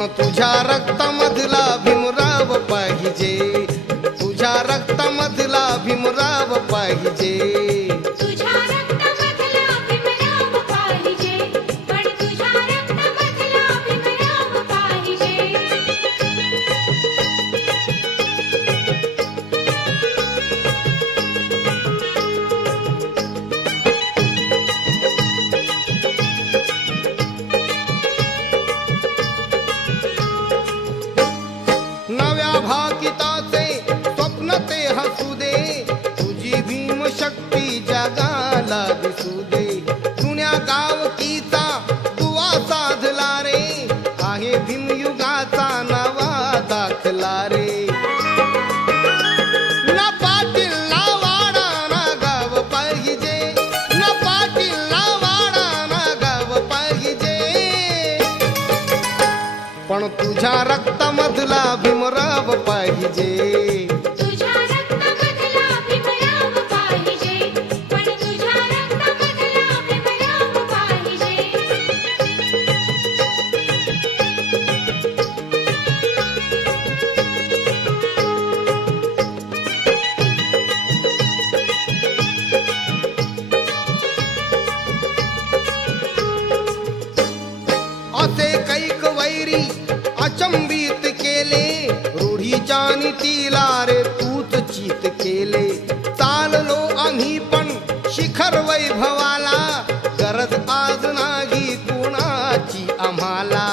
पण तुझ्या रक्तामधला भीमराव पाहिजे. तुझ्या रक्तामधला भीमराव पाहिजे. तुझ्या रक्तामधला भीमराव पाहिजे. माहितीला रे तूच चित केले. चाललो आम्ही पण शिखर वैभवाला. गरज आज नाही कुणाची आम्हाला.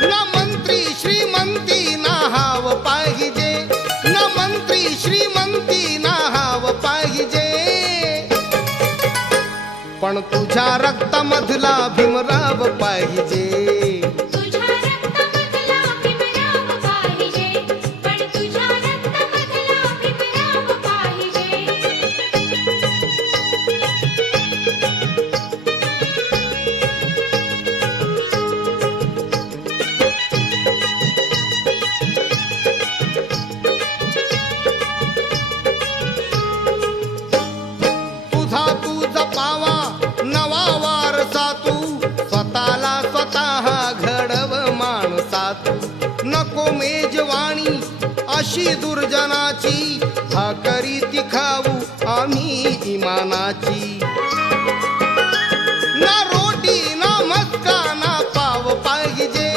ना मंत्री श्रीमंती ना हाव पाहिजे. ना मंत्री श्रीमंती ना हाव पाहिजे. पण तुझ्या रक्तामधला भीमराव पाहिजे. तेजवाणी अशी दुर्जनाची भाकरी ती खाऊ आम्ही इमानाची. ना रोटी ना मस्का ना पाव पाहिजे.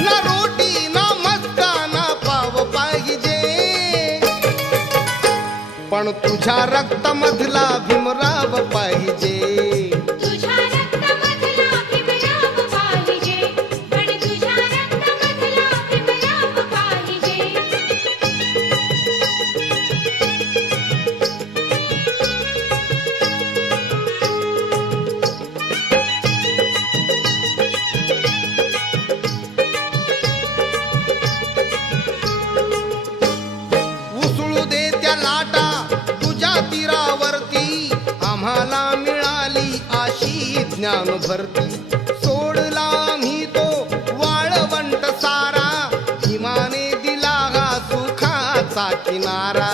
ना रोटी ना मस्का ना पाव पाहिजे. पण तुझ्या रक्तामधला भीमराव पाहिजे. लाटा तुझ्या तीरावरती. आम्हाला मिळाली अशी ज्ञान भरती सोडला आम्ही तो वाळवंट सारा. हिमाने दिला हा सुखाचा किनारा.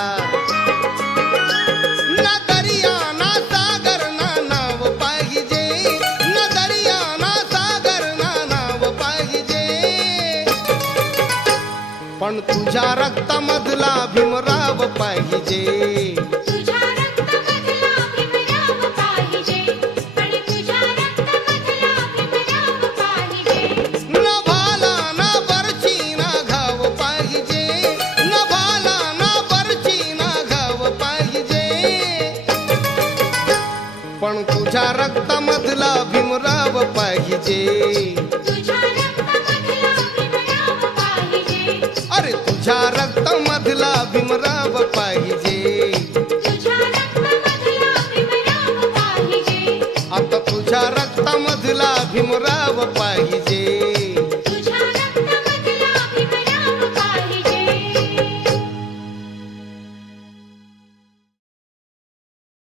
पाहिजे. नाव पाहिजे. पण तुझ्या रक्तामधला भीमरा पाहिजे. पण तुझ्या रक्तामधला भीमराव पाहिजे. तुझ्या रक्तामधला भीमराव पाहिजे. आता तुझ्या रक्तामधला भीमराव पाहिजे.